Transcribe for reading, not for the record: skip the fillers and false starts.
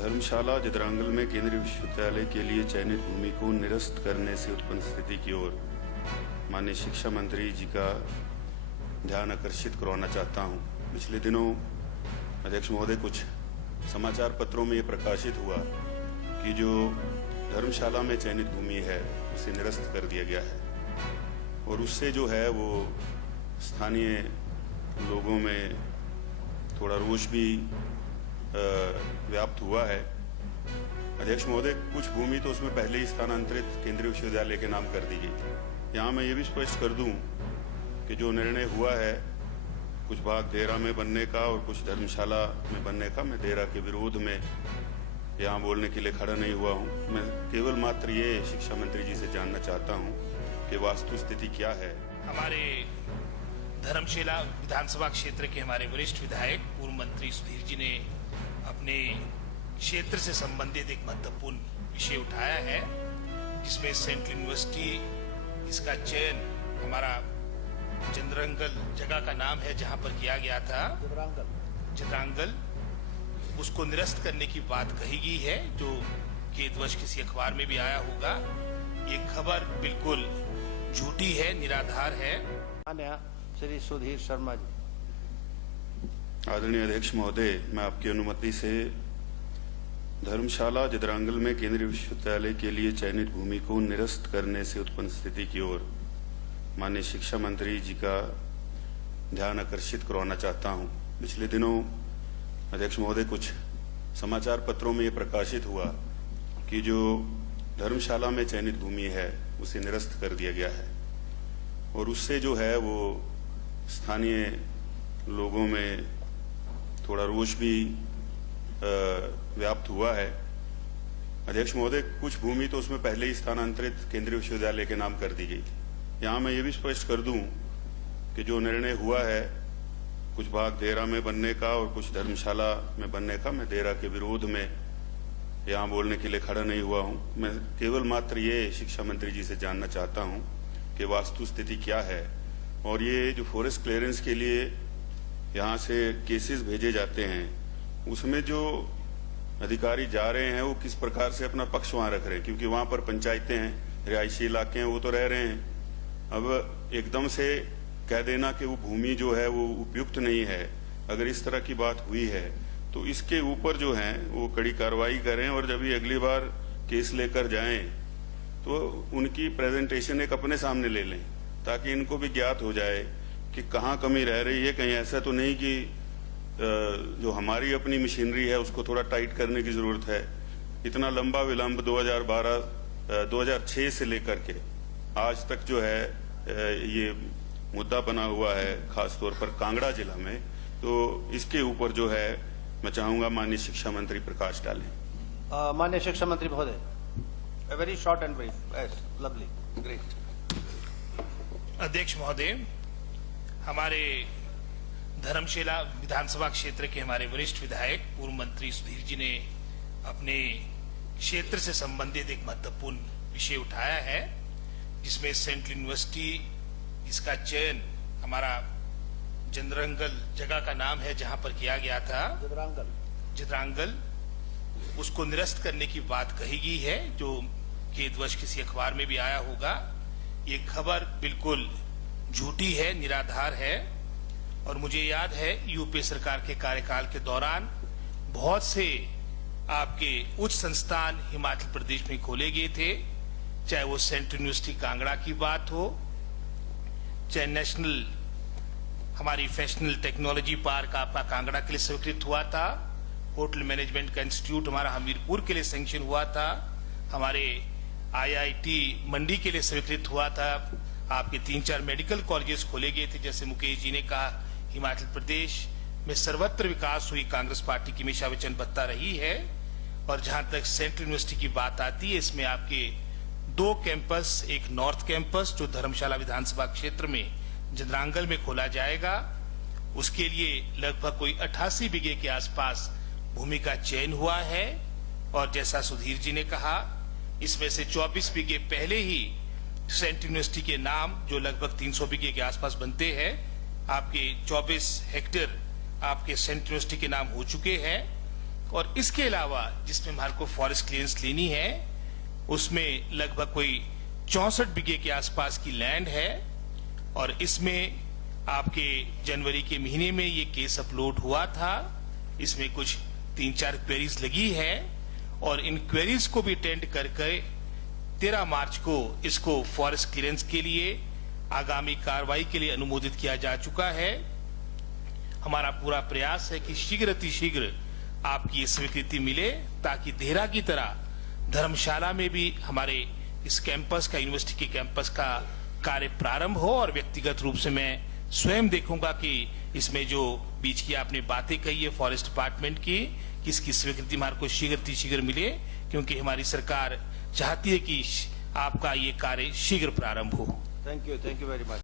धर्मशाला जदरांगल में केंद्रीय विश्वविद्यालय के लिए चयनित भूमि को निरस्त करने से उत्पन्न स्थिति की ओर माननीय शिक्षा मंत्री जी का ध्यान आकर्षित करवाना चाहता हूं। पिछले दिनों अध्यक्ष महोदय कुछ समाचार पत्रों में ये प्रकाशित हुआ कि जो धर्मशाला में चयनित भूमि है उसे निरस्त कर दिया गया है और उससे जो है वो स्थानीय लोगों में थोड़ा रोष भी व्याप्त हुआ है। अध्यक्ष महोदय, कुछ भूमि तो उसमें पहले ही स्थानांतरित केंद्रीय विश्वविद्यालय के नाम कर दी गई थी। यहाँ मैं ये भी स्पष्ट कर दूं कि जो निर्णय हुआ है कुछ भाग देरा में बनने का और कुछ धर्मशाला में बनने का, मैं देरा के विरोध में यहाँ बोलने के लिए खड़ा नहीं हुआ हूँ। मैं केवल मात्र ये शिक्षा मंत्री जी से जानना चाहता हूँ कि वास्तु स्थिति क्या है। हमारे धर्मशाला विधानसभा क्षेत्र के हमारे वरिष्ठ विधायक पूर्व मंत्री सुधीर जी ने अपने क्षेत्र से संबंधित एक महत्वपूर्ण विषय उठाया है, जिसमें सेंट्रल यूनिवर्सिटी इसका चयन हमारा जदरांगल जगह का नाम है जहां पर किया गया था, जदरांगल, उसको निरस्त करने की बात कही गई है, जो खेतवश किसी अखबार में भी आया होगा। ये खबर बिल्कुल झूठी है, निराधार है। श्री सुधीर शर्मा जी। आदरणीय अध्यक्ष महोदय, मैं आपकी अनुमति से धर्मशाला जदरांगल में केंद्रीय विश्वविद्यालय के लिए चयनित भूमि को निरस्त करने से उत्पन्न स्थिति की ओर माननीय शिक्षा मंत्री जी का ध्यान आकर्षित करवाना चाहता हूं। पिछले दिनों अध्यक्ष महोदय कुछ समाचार पत्रों में ये प्रकाशित हुआ कि जो धर्मशाला में चयनित भूमि है उसे निरस्त कर दिया गया है और उससे जो है वो स्थानीय लोगों में थोड़ा रोष भी व्याप्त हुआ है। अध्यक्ष महोदय, कुछ भूमि तो उसमें पहले ही स्थानांतरित केंद्रीय विश्वविद्यालय के नाम कर दी गई थी। यहाँ मैं ये भी स्पष्ट कर दूं कि जो निर्णय हुआ है कुछ भाग देरा में बनने का और कुछ धर्मशाला में बनने का, मैं देरा के विरोध में यहाँ बोलने के लिए खड़ा नहीं हुआ हूँ। मैं केवल मात्र ये शिक्षा मंत्री जी से जानना चाहता हूँ कि वास्तु स्थिति क्या है और ये जो फॉरेस्ट क्लियरेंस के लिए यहाँ से केसेस भेजे जाते हैं उसमें जो अधिकारी जा रहे हैं वो किस प्रकार से अपना पक्ष वहां रख रहे हैं, क्योंकि वहां पर पंचायतें हैं, रिहायशी इलाके हैं, वो तो रह रहे हैं। अब एकदम से कह देना कि वो भूमि जो है वो उपयुक्त नहीं है, अगर इस तरह की बात हुई है तो इसके ऊपर जो है वो कड़ी कार्रवाई करें और जब भी अगली बार केस लेकर जाएं तो उनकी प्रेजेंटेशन एक अपने सामने ले लें, ताकि इनको भी ज्ञात हो जाए कि कहाँ कमी रह रही है। कहीं ऐसा तो नहीं कि जो हमारी अपनी मशीनरी है उसको थोड़ा टाइट करने की जरूरत है। इतना लंबा विलंब 2006 से लेकर के आज तक जो है ये मुद्दा बना हुआ है, खासतौर पर कांगड़ा जिला में, तो इसके ऊपर जो है मैं चाहूंगा माननीय शिक्षा मंत्री प्रकाश डालें। माननीय शिक्षा मंत्री महोदय, A very short and brief. Yes, lovely, great. अध्यक्ष महोदय, हमारे धर्मशाला विधानसभा क्षेत्र के हमारे वरिष्ठ विधायक पूर्व मंत्री सुधीर जी ने अपने क्षेत्र से संबंधित एक महत्वपूर्ण विषय उठाया है, जिसमें सेंट्रल यूनिवर्सिटी इसका चयन हमारा जदरांगल जगह का नाम है जहां पर किया गया था, जदरांगल, उसको निरस्त करने की बात कही गई है, जो खेतवश किसी अखबार में भी आया होगा। ये खबर बिल्कुल झूठी है, निराधार है। और मुझे याद है यूपीए सरकार के कार्यकाल के दौरान बहुत से आपके उच्च संस्थान हिमाचल प्रदेश में खोले गए थे, चाहे वो सेंट्रल यूनिवर्सिटी कांगड़ा की बात हो, चाहे नेशनल हमारी फैशनल टेक्नोलॉजी पार्क आपका कांगड़ा के लिए स्वीकृत हुआ था, होटल मैनेजमेंट का इंस्टीट्यूट हमारा हमीरपुर के लिए सैंक्शन हुआ था, हमारे आईआईटी मंडी के लिए स्वीकृत हुआ था, आपके 3-4 मेडिकल कॉलेजेस खोले गए थे। जैसे मुकेश जी ने कहा, हिमाचल प्रदेश में सर्वत्र विकास हुई, कांग्रेस पार्टी की हमेशा वचनबद्धता रही है। और जहां तक सेंट्रल यूनिवर्सिटी की बात आती है, इसमें आपके 2 कैंपस, एक नॉर्थ कैंपस जो धर्मशाला विधानसभा क्षेत्र में जदरांगल में खोला जाएगा, उसके लिए लगभग कोई 88 बीघे के आसपास भूमि का चयन हुआ है। और जैसा सुधीर जी ने कहा, इसमें से 24 बीघे पहले ही सेंट्रल यूनिवर्सिटी के नाम, जो लगभग 300 बीघे के आसपास बनते हैं, आपके 24 हेक्टेयर आपके सेंट्रल यूनिवर्सिटी के नाम हो चुके हैं। और इसके अलावा जिसमें हमारे को फॉरेस्ट क्लियरेंस लेनी है उसमें लगभग कोई 64 बीघे के आसपास की लैंड है और इसमें आपके जनवरी के महीने में ये केस अपलोड हुआ था। इसमें कुछ 3-4 क्वेरीज लगी है और इन क्वेरीज को भी अटेंड करके 13 मार्च को इसको फॉरेस्ट क्लियरेंस के लिए आगामी कार्रवाई के लिए अनुमोदित किया जा चुका है। हमारा पूरा प्रयास है कि शीघ्र अतिशीघ्र आपकी स्वीकृति मिले ताकि देहरा की तरह धर्मशाला में भी हमारे इस कैंपस का, यूनिवर्सिटी के कैंपस का कार्य प्रारंभ हो। और व्यक्तिगत रूप से मैं स्वयं देखूंगा कि इसमें जो बीच की आपने बातें कही है फॉरेस्ट डिपार्टमेंट की, कि इसकी स्वीकृति हमारे को शीघ्र मिले, क्योंकि हमारी सरकार चाहती है कि आपका ये कार्य शीघ्र प्रारंभ हो। Thank you very much.